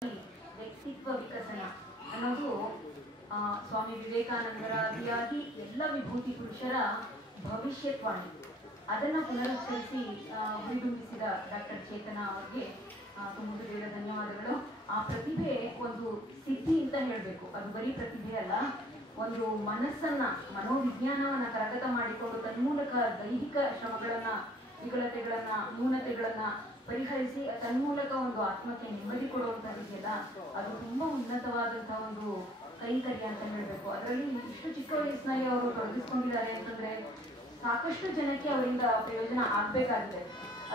ವ್ಯಕ್ತಿತ್ವ ವಿಕಸನ ಅನ್ನೋದು ಸ್ವಾಮಿ ವಿವೇಕಾನಂದರಾದಿಯಾಗಿ ಎಲ್ಲ ವಿಭೂತಿ ಪುರುಷರ ಭವಿಷ್ಯವಾಣಿ. ಅದನ್ನು ಪುನರುಚ್ಚರಿಸಿ ಹುರಿದುಂಬಿಸಿದ ಡಾಕ್ಟರ್ ಚೇತನ ಅವರಿಗೆ ತುಂಬ ಧನ್ಯವಾದಗಳು. ಆ ಪ್ರತಿಭೆ ಒಂದು ಸಿದ್ಧಿ ಅಂತ ಹೇಳಬೇಕು. ಅದು ಬರೀ ಪ್ರತಿಭೆ ಅಲ್ಲ, ಒಂದು ಮನಸ್ಸನ್ನ ಮನೋವಿಜ್ಞಾನವನ್ನ ಕರಗತ ಮಾಡಿಕೊಂಡು ತನ್ಮೂಲಕ ದೈಹಿಕ ಶ್ರಮಗಳನ್ನ, ವಿಕಲತೆಗಳನ್ನ, ನ್ಯೂನತೆಗಳನ್ನ ಪರಿಹರಿಸಿ ತನ್ಮೂಲಕ ಒಂದು ಆತ್ಮಕ್ಕೆ ನೆಮ್ಮದಿ ಕೊಡುವಂತಹದ್ದೆಲ್ಲ ಅದು ತುಂಬಾ ಉನ್ನತವಾದಂತಹ ಒಂದು ಕೈಂಕರ್ಯ ಅಂತ ಹೇಳಬೇಕು. ಅದರಲ್ಲಿ ಇಷ್ಟು ಚಿಕ್ಕ ವಯಸ್ಸಿನಲ್ಲಿ ಅವರು ತೊಡಗಿಸ್ಕೊಂಡಿದ್ದಾರೆ ಅಂತಂದ್ರೆ ಸಾಕಷ್ಟು ಜನಕ್ಕೆ ಅವರಿಂದ ಪ್ರಯೋಜನ ಆಗ್ಬೇಕಾಗಿದೆ.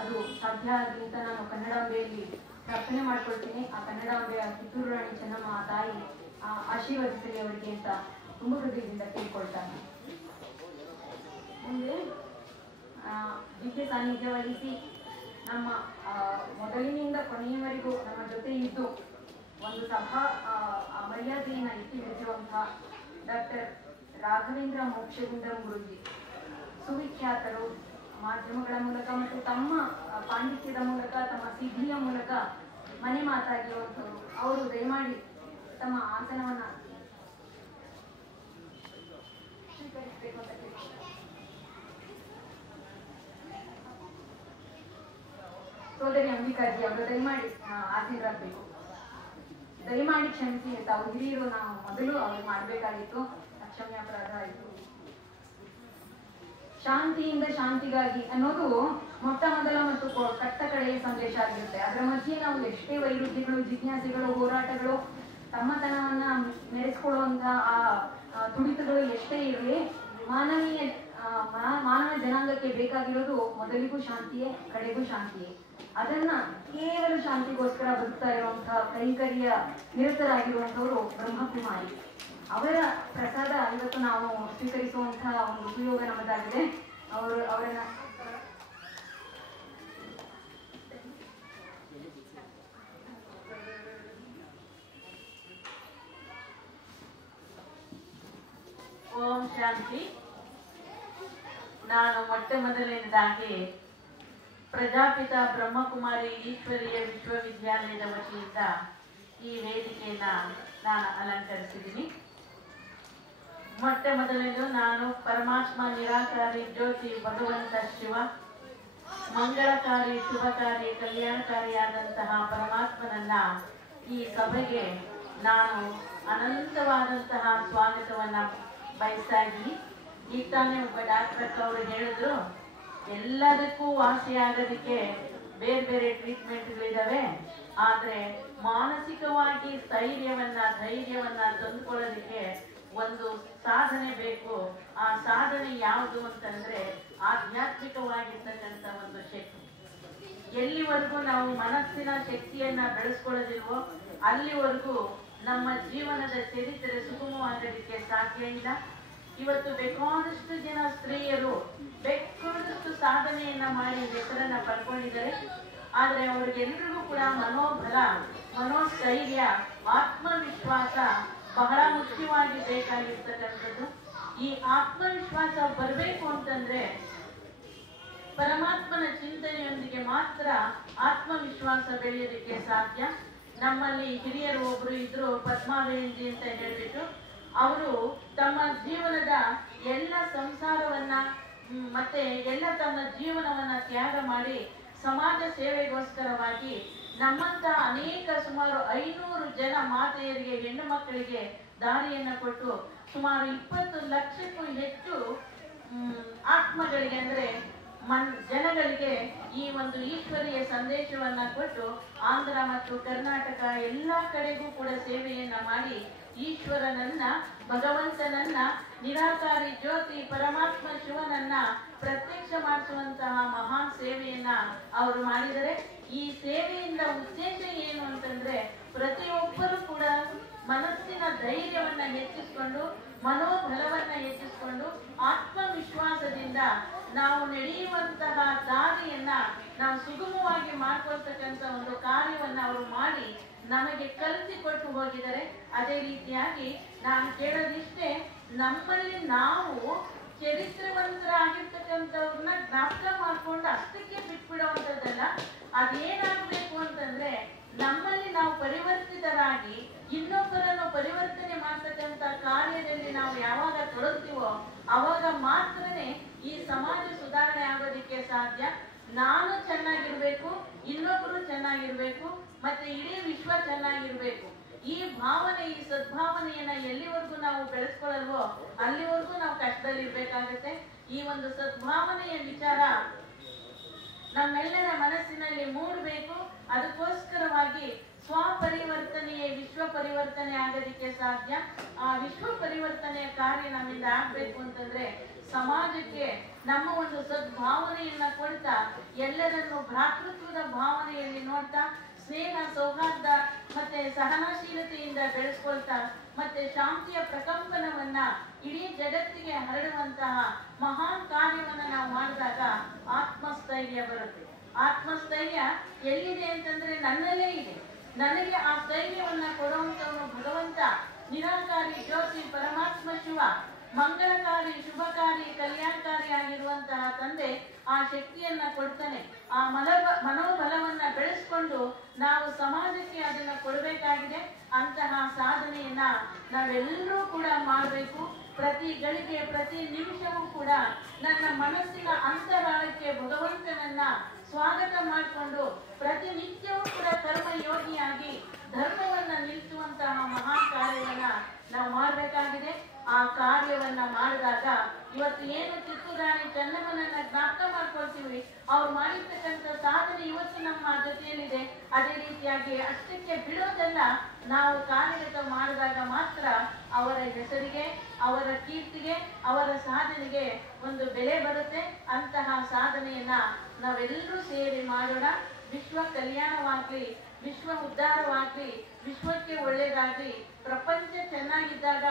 ಅದು ಸಾಧ್ಯ ಆಗಲಿ ಅಂತ ನಾನು ಕನ್ನಡಾಂಬೆಯಲ್ಲಿ ಪ್ರಾರ್ಥನೆ ಮಾಡ್ಕೊಳ್ತೀನಿ. ಆ ಕನ್ನಡಾಂಬೆಯ ಕಿತ್ತೂರು ರಾಣಿ ಚೆನ್ನಮ್ಮ ಆ ತಾಯಿ ಆಶೀರ್ವದಿಸಲಿ ಅವರಿಗೆ ಅಂತ ತುಂಬ ಹೃದಯದಿಂದ ಕೇಳ್ಕೊಳ್ತಾನೆ. ಮುಂದೆ ದಿವ್ಯ ಸಾನ್ನಿಧ್ಯ ವಹಿಸಿ ನಮ್ಮ ಮೊದಲಿನಿಂದ ಕೊನೆಯವರೆಗೂ ನಮ್ಮ ಜೊತೆ ಇದ್ದು ಒಂದು ಸಭಾ ಮರ್ಯಾದೆಯನ್ನ ಎತ್ತಿ ಹಿಡಿದಿರುವಂತಹ ಡಾಕ್ಟರ್ ರಾಘವೇಂದ್ರ ಮೋಕ್ಷಗುಂಡಂ ಗುರೂಜಿ, ಸುವಿಖ್ಯಾತರು ಮಾಧ್ಯಮಗಳ ಮೂಲಕ ಮತ್ತು ತಮ್ಮ ಪಾಂಡಿತ್ಯದ ಮೂಲಕ, ತಮ್ಮ ಸಿದ್ಧಿಯ ಮೂಲಕ ಮನೆ ಮಾತಾಗಿರುವಂಥವ್ರು. ಅವರು ದಯಮಾಡಿ ತಮ್ಮ ಆಸನವನ್ನ ಸ್ವೀಕರಿಸಬೇಕು ಅಂತ ಕೇಳಿ. ಸೋದರಿ ಅಂಬಿಕಾಜಿ ಅವರು ದಯಮಾಡಿ ಆಸೀನರಾಗಬೇಕು. ದಯಮಾಡಿ ಕ್ಷಮಿಸಿ, ತಾವು ಹಿರಿಯರು, ನಾವು ಮೊದಲು ಅವ್ರು ಮಾಡಬೇಕಾಗಿತ್ತು, ಅಕ್ಷಮ್ಯಾಪರಾಧ ಆಯಿತು. ಶಾಂತಿಯಿಂದ ಶಾಂತಿಗಾಗಿ ಅನ್ನೋದು ಮೊಟ್ಟ ಮೊದಲ ಮತ್ತು ಕಟ್ಟ ಕಡೆಯ ಸಂದೇಶ ಆಗಿರುತ್ತೆ. ಅದರ ಮಧ್ಯೆ ನಾವು ಎಷ್ಟೇ ವೈರುಧ್ಯಗಳು, ಜಿಜ್ಞಾಸೆಗಳು, ಹೋರಾಟಗಳು, ತಮ್ಮತನವನ್ನ ಮೆರೆಸ್ಕೊಳ್ಳುವಂತಹ ಆ ತುಡಿತಗಳು ಎಷ್ಟೇ ಇರಲಿ, ಮಾನವ ಜನಾಂಗಕ್ಕೆ ಬೇಕಾಗಿರೋದು ಮೊದಲಿಗೂ ಶಾಂತಿಯೇ, ಕಡೆಗೂ ಶಾಂತಿಯೇ. ಅದನ್ನ ಕೇವಲ ಶಾಂತಿಗೋಸ್ಕರ ಬದುಕ್ತಾ ಇರುವಂತಹ ಕೈಂಕರ್ಯ ನಿರತರಾಗಿರುವಂತವರು ಬ್ರಹ್ಮಕುಮಾರಿ. ಅವರ ಪ್ರಸಾದ ಇವತ್ತು ನಾವು ಸ್ವೀಕರಿಸುವಂತಹ ಒಂದು ಉಪಯೋಗ ನಮ್ಮದಾಗಿದೆ. ಅವರನ್ನ ಓಂ ಶಾಂತಿ. ನಾನು ಮೊಟ್ಟ ಮೊದಲನೇದಾಗಿ ಪ್ರಜಾಪಿತ ಬ್ರಹ್ಮಕುಮಾರಿ ಈಶ್ವರೀಯ ವಿಶ್ವವಿದ್ಯಾಲಯದ ವತಿಯಿಂದ ಈ ವೇದಿಕೆಯನ್ನ ನಾನು ಅಲಂಕರಿಸಿದ್ದೀನಿ. ಮೊಟ್ಟ ಮೊದಲನೇದು ನಾನು ಪರಮಾತ್ಮ ನಿರಾಕಾರಿ ಜ್ಯೋತಿ ಭಗವಂತ ಶಿವ, ಮಂಗಳಕಾರಿ, ಶುಭಕಾರಿ, ಕಲ್ಯಾಣಕಾರಿಯಾದಂತಹ ಪರಮಾತ್ಮನನ್ನ ಈ ಸಭೆಗೆ ನಾನು ಅನಂತವಾದಂತಹ ಸ್ವಾಗತವನ್ನ ಬಯಸ್ತಾ ಇದ್ದೀನಿ. ಈಗ ತಾನೇ ಒಬ್ಬ ಡಾಕ್ಟರ್ ಅವರು ಹೇಳಿದ್ರು, ಎಲ್ಲದಕ್ಕೂ ವಾಸಿಯಾಗೋದಕ್ಕೆ ಬೇರೆ ಬೇರೆ ಟ್ರೀಟ್ಮೆಂಟ್ಗಳಿದಾವೆ, ಆದ್ರೆ ಮಾನಸಿಕವಾಗಿ ಧೈರ್ಯವನ್ನ ತಂದುಕೊಳ್ಳೋದಕ್ಕೆ ಒಂದು ಸಾಧನೆ ಬೇಕು. ಆ ಸಾಧನೆ ಯಾವುದು ಅಂತಂದ್ರೆ ಆಧ್ಯಾತ್ಮಿಕವಾಗಿರ್ತಕ್ಕಂಥ ಒಂದು ಶಕ್ತಿ. ಎಲ್ಲಿವರೆಗೂ ನಾವು ಮನಸ್ಸಿನ ಶಕ್ತಿಯನ್ನ ಬೆಳೆಸ್ಕೊಳ್ಳೋದಿಲ್ವೋ ಅಲ್ಲಿವರೆಗೂ ನಮ್ಮ ಜೀವನದ ಚರಿತ್ರೆ ಸುಗಮವಾಗೋದಕ್ಕೆ ಸಾಧ್ಯ ಇಲ್ಲ. ಇವತ್ತು ಬೇಕಾದಷ್ಟು ಜನ ಸ್ತ್ರೀಯರು ಬೇಕಾದಷ್ಟು ಸಾಧನೆಯನ್ನ ಮಾಡಿ ಹೆಸರನ್ನ ಪಡ್ಕೊಂಡಿದ್ದಾರೆ. ಆದ್ರೆ ಅವ್ರಿಗೆಲ್ಲರಿಗೂ ಕೂಡ ಮನೋಬಲ, ಮನೋಸ್ಥೈರ್ಯ, ಆತ್ಮವಿಶ್ವಾಸ ಬಹಳ ಮುಖ್ಯವಾಗಿ ಬೇಕಾಗಿರ್ತಕ್ಕಂಥದ್ದು. ಈ ಆತ್ಮವಿಶ್ವಾಸ ಬರಬೇಕು ಅಂತಂದ್ರೆ ಪರಮಾತ್ಮನ ಚಿಂತನೆಯೊಂದಿಗೆ ಮಾತ್ರ ಆತ್ಮವಿಶ್ವಾಸ ಬೆಳೆಯೋದಕ್ಕೆ ಸಾಧ್ಯ. ನಮ್ಮಲ್ಲಿ ಹಿರಿಯರು ಒಬ್ರು ಇದ್ರು, ಪದ್ಮಾವೇಂಜಿ ಅಂತ ಹೇಳ್ಬಿಟ್ಟು. ಅವರು ತಮ್ಮ ಜೀವನದ ಎಲ್ಲ ಸಂಸಾರವನ್ನ ಮತ್ತೆ ಎಲ್ಲ ತಮ್ಮ ಜೀವನವನ್ನ ತ್ಯಾಗ ಮಾಡಿ ಸಮಾಜ ಸೇವೆಗೋಸ್ಕರವಾಗಿ ನಮ್ಮಂತ ಅನೇಕ ಸುಮಾರು 500 ಜನ ಮಾತೆಯರಿಗೆ, ಹೆಣ್ಣು ಮಕ್ಕಳಿಗೆ ದಾರಿಯನ್ನ ಕೊಟ್ಟು ಸುಮಾರು 20 ಲಕ್ಷಕ್ಕೂ ಹೆಚ್ಚು ಆತ್ಮಗಳಿಗೆ ಅಂದ್ರೆ ಜನಗಳಿಗೆ ಈ ಒಂದು ಈಶ್ವರೀಯ ಸಂದೇಶವನ್ನ ಕೊಟ್ಟು ಆಂಧ್ರ ಮತ್ತು ಕರ್ನಾಟಕ ಎಲ್ಲಾ ಕಡೆಗೂ ಕೂಡ ಸೇವೆಯನ್ನ ಮಾಡಿ ಈಶ್ವರನನ್ನ, ಭಗವಂತನನ್ನ, ನಿರಾಕಾರಿ ಜ್ಯೋತಿ ಪರಮಾತ್ಮ ಶಿವನನ್ನ ಪ್ರತ್ಯಕ್ಷ ಮಾಡಿಸುವಂತಹ ಮಹಾನ್ ಸೇವೆಯನ್ನ ಅವರು ಮಾಡಿದರೆ. ಈ ಸೇವೆಯಿಂದ ಉದ್ದೇಶ ಏನು ಅಂತಂದ್ರೆ ಪ್ರತಿಯೊಬ್ಬರು ಕೂಡ ಮನಸ್ಸಿನ ಧೈರ್ಯವನ್ನ ಹೆಚ್ಚಿಸಿಕೊಂಡು, ಮನೋಬಲವನ್ನ ಹೆಚ್ಚಿಸಿಕೊಂಡು, ಆತ್ಮವಿಶ್ವಾಸದಿಂದ ನಾವು ನಡೆಯುವಂತಹ ದಾರಿಯನ್ನ ನಾವು ಸುಗಮವಾಗಿ ಮಾಡ್ಕೊಳ್ತಕ್ಕಂಥ ಒಂದು ಕಾರ್ಯವನ್ನ ಅವರು ಮಾಡಿ ನಮಗೆ ಕಲಿಸಿಕೊಟ್ಟು ಹೋಗಿದ್ದಾರೆ. ಅದೇ ರೀತಿಯಾಗಿ ನಾನು ಕೇಳೋದಿಷ್ಟೇ, ನಮ್ಮಲ್ಲಿ ನಾವು ಚರಿತ್ರವಂತರಾಗಿರ್ತಕ್ಕಂಥವ್ರನ್ನ ಜ್ಞಾಪಕ ಮಾಡ್ಕೊಂಡು ಅಷ್ಟಕ್ಕೆ ಬಿಟ್ಬಿಡುವಂಥದ್ದಲ್ಲ. ಅದೇನಾಗಬೇಕು ಅಂತಂದ್ರೆ ನಮ್ಮಲ್ಲಿ ನಾವು ಪರಿವರ್ತಿತರಾಗಿ ಇನ್ನೊಬ್ಬರನ್ನು ಪರಿವರ್ತನೆ ಮಾಡ್ತಕ್ಕಂಥ ಕಾರ್ಯದಲ್ಲಿ ನಾವು ಯಾವಾಗ ತೊಡಗ್ತೀವೋ ಅವಾಗ ಮಾತ್ರನೇ ಈ ಸಮಾಜ ಸುಧಾರಣೆ ಆಗೋದಿಕ್ಕೆ ಸಾಧ್ಯ. ನಾನು ಚೆನ್ನಾಗಿರ್ಬೇಕು, ಇನ್ನೊಬ್ಬರು ಚೆನ್ನಾಗಿರ್ಬೇಕು, ಮತ್ತೆ ಇಡೀ ವಿಶ್ವ ಚೆನ್ನಾಗಿರ್ಬೇಕು. ಈ ಭಾವನೆ, ಈ ಸದ್ಭಾವನೆಯನ್ನ ಎಲ್ಲಿವರೆಗೂ ನಾವು ಬೆಳೆಸ್ಕೊಳ್ಳಲ್ವೋ ಅಲ್ಲಿವರೆಗೂ ನಾವು ಕಷ್ಟದಲ್ಲಿರ್ಬೇಕಾಗತ್ತೆ. ಈ ಒಂದು ಸದ್ಭಾವನೆಯ ವಿಚಾರ ನಮ್ಮೆಲ್ಲರ ಮನಸ್ಸಿನಲ್ಲಿ ಮೂಡಬೇಕು. ಅದಕ್ಕೋಸ್ಕರವಾಗಿ ಸ್ವಪರಿವರ್ತನೆಯೇ ವಿಶ್ವ ಪರಿವರ್ತನೆ ಆಗೋದಿಕ್ಕೆ ಸಾಧ್ಯ. ಆ ವಿಶ್ವ ಪರಿವರ್ತನೆಯ ಕಾರ್ಯ ನಮ್ಮಿಂದ ಆಗ್ಬೇಕು ಅಂತಂದ್ರೆ ಸಮಾಜಕ್ಕೆ ನಮ್ಮ ಒಂದು ಸದ್ಭಾವನೆಯನ್ನ ಕೊಡ್ತಾ, ಎಲ್ಲರನ್ನು ಭ್ರಾತೃತ್ವದ ಭಾವನೆಯಲ್ಲಿ ನೋಡ್ತಾ, ಸ್ನೇಹ ಸೌಹಾರ್ದ ಮತ್ತೆ ಸಹನಶೀಲತೆಯಿಂದ ಬೆಳೆಸ್ಕೊಳ್ತಾ, ಮತ್ತೆ ಶಾಂತಿಯ ಪ್ರಕಂಪನವನ್ನ ಇಡೀ ಜಗತ್ತಿಗೆ ಹರಡುವಂತಹ ಮಹಾನ್ ಕಾರ್ಯವನ್ನ ನಾವು ಮಾಡಿದಾಗ ಆತ್ಮಸ್ಥೈರ್ಯ ಬರುತ್ತೆ. ಆತ್ಮಸ್ಥೈರ್ಯ ಎಲ್ಲಿದೆ ಅಂತಂದ್ರೆ ನನ್ನಲ್ಲೇ ಇದೆ. ನನಗೆ ಆ ಸ್ಥೈರ್ಯವನ್ನ ಕೊಡುವಂತವನು ಭಗವಂತ, ನಿರಾಕಾರಿ ಜ್ಯೋತಿ ಪರಮಾತ್ಮ ಶಿವ, ಮಂಗಳಕಾರಿ ಶುಭಕಾರಿ ಕಲ್ಯಾಣಕಾರಿ ಆಗಿರುವಂತಹ ತಂದೆ ಆ ಶಕ್ತಿಯನ್ನ ಕೊಡ್ತಾನೆ. ಆ ಮನೋಬಲವನ್ನ ಬೆಳೆಸ್ಕೊಂಡು ನಾವು ಸಮಾಜಕ್ಕೆ ಅದನ್ನ ಕೊಡಬೇಕಾಗಿದೆ. ಅಂತಹ ಸಾಧನೆಯನ್ನ ನಾವೆಲ್ಲರೂ ಕೂಡ ಮಾಡಬೇಕು. ಪ್ರತಿ ಗಳಿಗೆ ಪ್ರತಿ ನಿಮಿಷವೂ ಕೂಡ ನನ್ನ ಮನಸ್ಸಿನ ಅಂತರಾಳಕ್ಕೆ ಭಗವಂತನನ್ನ ಸ್ವಾಗತ ಮಾಡಿಕೊಂಡು ಪ್ರತಿನಿತ್ಯವೂ ಕೂಡ ಕರ್ಮಯೋಗಿಯಾಗಿ ಧರ್ಮವನ್ನ ನಿಲ್ಲಿಸುವಂತಹ ಮಹಾನ್ ಕಾರ್ಯವನ್ನ ನಾವು ಮಾಡಬೇಕಾಗಿದೆ. ಆ ಕಾರ್ಯವನ್ನ ಮಾಡಿದಾಗ ಇವತ್ತು ಏನು ಕಿತ್ತೂರು ರಾಣಿ ಚೆನ್ನಮ್ಮನನ್ನ ಜ್ಞಾಪಕ ಮಾಡ್ಕೊಳ್ತೀವಿ, ಅವ್ರು ಮಾಡಿರ್ತಕ್ಕಂಥ ಸಾಧನೆ ಇವತ್ತು ನಮ್ಮ ಜೊತೆಯಲ್ಲಿದೆ. ಅದೇ ರೀತಿಯಾಗಿ ಅಷ್ಟಕ್ಕೆ ಬಿಡೋದಲ್ಲ, ನಾವು ಕಾರ್ಯಗತ ಮಾಡಿದಾಗ ಮಾತ್ರ ಅವರ ಹೆಸರಿಗೆ, ಅವರ ಕೀರ್ತಿಗೆ, ಅವರ ಸಾಧನೆಗೆ ಒಂದು ಬೆಲೆ ಬರುತ್ತೆ. ಅಂತಹ ಸಾಧನೆಯನ್ನ ನಾವೆಲ್ಲರೂ ಸೇರಿ ಮಾಡೋಣ. ವಿಶ್ವ ಕಲ್ಯಾಣವಾಗ್ಲಿ, ವಿಶ್ವ ಉದ್ಧಾರವಾಗ್ಲಿ, ವಿಶ್ವಕ್ಕೆ ಒಳ್ಳೇದಾಗ್ಲಿ. ಪ್ರಪಂಚ ಚೆನ್ನಾಗಿದ್ದಾಗ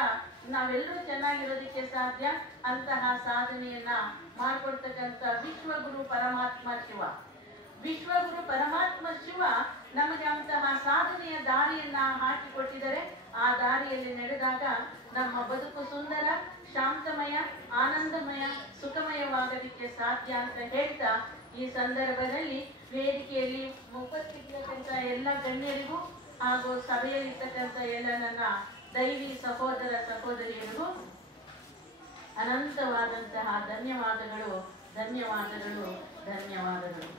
ನಾವೆಲ್ಲರೂ ಚೆನ್ನಾಗಿರೋದಕ್ಕೆ ಸಾಧ್ಯ. ಅಂತಹ ಸಾಧನೆಯನ್ನ ಮಾಡ್ಕೊಡ್ತಕ್ಕಂಥ ವಿಶ್ವಗುರು ಪರಮಾತ್ಮ ಶಿವ, ವಿಶ್ವಗುರು ಪರಮಾತ್ಮ ಶಿವ ನಮಗೆ ಅಂತಹ ಸಾಧನೆಯ ದಾರಿಯನ್ನ ಹಾಕಿಕೊಟ್ಟಿದ್ದಾರೆ. ಆ ದಾರಿಯಲ್ಲಿ ನಡೆದಾಗ ನಮ್ಮ ಬದುಕು ಸುಂದರ, ಶಾಂತಮಯ, ಆನಂದಮಯ, ಸುಖಮಯವಾಗೋದಿಕ್ಕೆ ಸಾಧ್ಯ ಅಂತ ಹೇಳ್ತಾ, ಈ ಸಂದರ್ಭದಲ್ಲಿ ವೇದಿಕೆಯಲ್ಲಿ ಉಪಸ್ಥಿತಿರ್ತಕ್ಕಂಥ ಎಲ್ಲ ಗಣ್ಯರಿಗೂ ಹಾಗೂ ಸಭೆಯಲ್ಲಿರ್ತಕ್ಕಂಥ ಎಲ್ಲ ನನ್ನ ದೈವಿ ಸಹೋದರ ಸಹೋದರಿಯರಿಗೂ ಅನಂತವಾದಂತಹ ಧನ್ಯವಾದಗಳು, ಧನ್ಯವಾದಗಳು, ಧನ್ಯವಾದಗಳು.